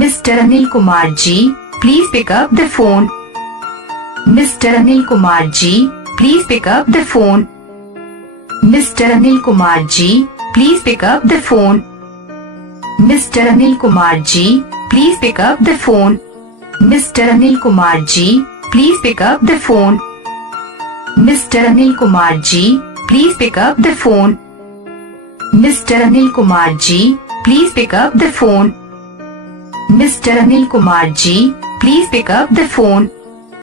Mr. Anil Kumar ji, please pick up the phone. Mr. Anil Kumar ji, please pick up the phone. Mr. Anil Kumar ji, please pick up the phone. Mr. Anil Kumar ji, please pick up the phone. Mr. Anil Kumar ji, please pick up the phone. Mr. Anil Kumar ji, please pick up the phone. Mr. Anil Kumar ji, please pick up the phone. Mr. Anil Kumar ji, please pick up the phone.